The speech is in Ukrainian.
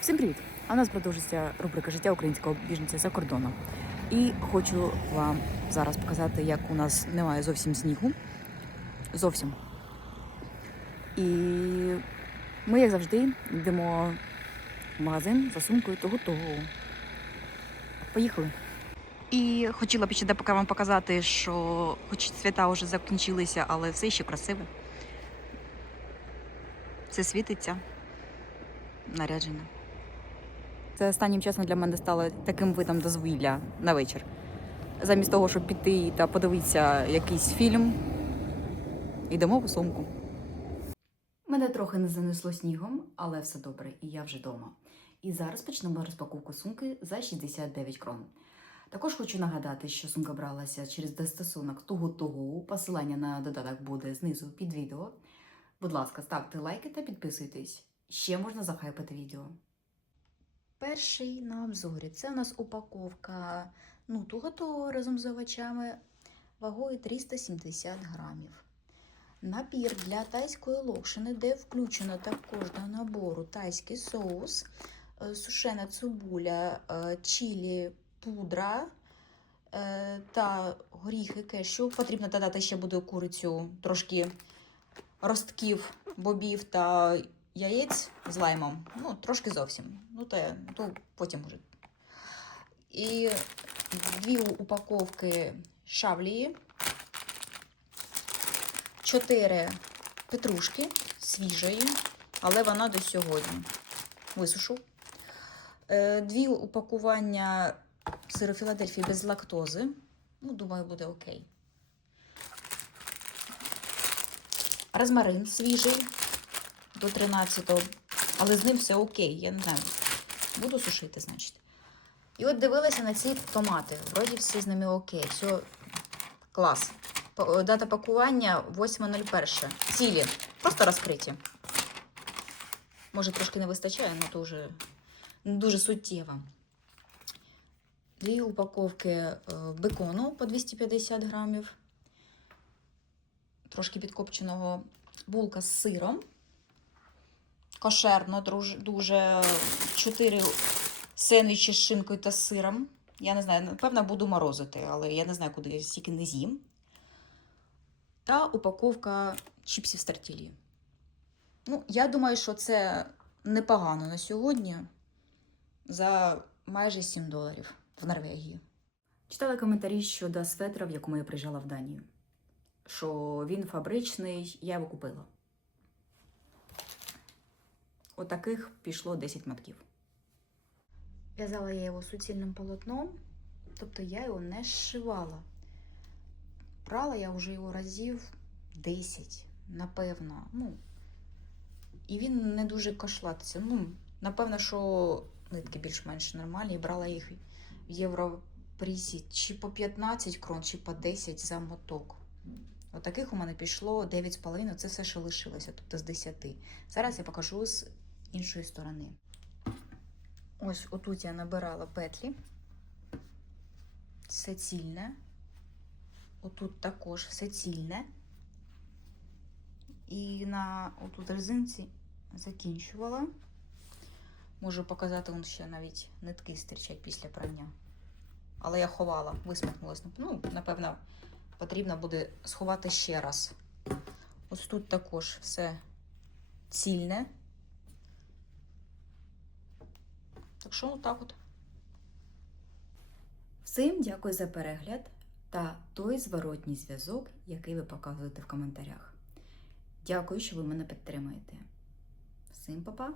Всім привіт! А у нас продовжується рубрика життя українського біженця за кордоном. І хочу вам зараз показати, як у нас немає зовсім снігу. Зовсім. І ми, як завжди, йдемо в магазин за сумкою того-того. Поїхали. І хотіла б ще вам показати, що хоч свята вже закінчилися, але все ще красиве. Це світиться нарядження. Останнім часом для мене стало таким видом дозвілля на вечір. Замість того, щоб піти та подивитися якийсь фільм, йдемо по сумку. Мене трохи не занесло снігом, але все добре, і я вже вдома. І зараз почнемо розпаковку сумки за 69 крон. Також хочу нагадати, що сумка бралася через застосунок тугу-тугу. Посилання на додаток буде знизу під відео. Будь ласка, ставте лайки та підписуйтесь. Ще можна захайпити відео. Перший на обзорі. Це у нас упаковка ну, туго разом з овочами вагою 370 грамів. Набір для тайської локшини, де включено також до набору тайський соус, е, сушена цибуля, е, чілі, пудра е, та горіхи кешу. Потрібно додати ще буде курицю, трошки ростків, бобів та яєць з лаймом. Ну, трошки зовсім. Ну, те, то потім уже. І дві упаковки шавлії, чотири петрушки свіжої, але вона до сьогодні. Висушу. Е, Дві упакування сиру Філадельфії без лактози. Ну, думаю, буде окей. Розмарин свіжий до 13-го, але з ним все окей, я не знаю. Буду сушити, значить. І от дивилася на ці томати. Вроді всі з ними окей. Все клас. Дата пакування 8.01. Цілі. Просто розкриті. Може, трошки не вистачає, але то дуже суттєво. Дві упаковки е, бекону по 250 грамів. Трошки підкопченого булка з сиром. Кошерно дуже. Чотири сендвічі з шинкою та сиром. Я не знаю, напевно, буду морозити, але я не знаю, куди стільки не з'їм. Та упаковка чіпсів з тартілі. Ну, я думаю, що це непогано на сьогодні за майже 7 доларів в Норвегії. Читала коментарі щодо светра, в якому я приїжджала в Данію. Що він фабричний, я його купила. Отаких пішло 10 матків. В'язала я його суцільним полотном, тобто я його не зшивала. Прала я вже його разів 10, напевно. Ну, і він не дуже кошлатися. Ну, напевно, що нитки більш-менш нормальні. Брала їх в Європрісі чи по 15 крон, чи по 10 за моток. Отаких у мене пішло 9,5, це все, що лишилося, тобто з 10. Зараз я покажу з іншої сторони. Ось отут я набирала петлі. Все цільне. Отут також все цільне. І на отут резинці закінчувала. Можу показати, вон ще навіть нитки стирчать після прання. Але я ховала, висмикнулась. Ну, напевно, потрібно буде сховати ще раз. Ось тут також все цільне. Так що, отак от. Всім дякую за перегляд та той зворотній зв'язок, який ви показуєте в коментарях. Дякую, що ви мене підтримуєте. Всім па-па!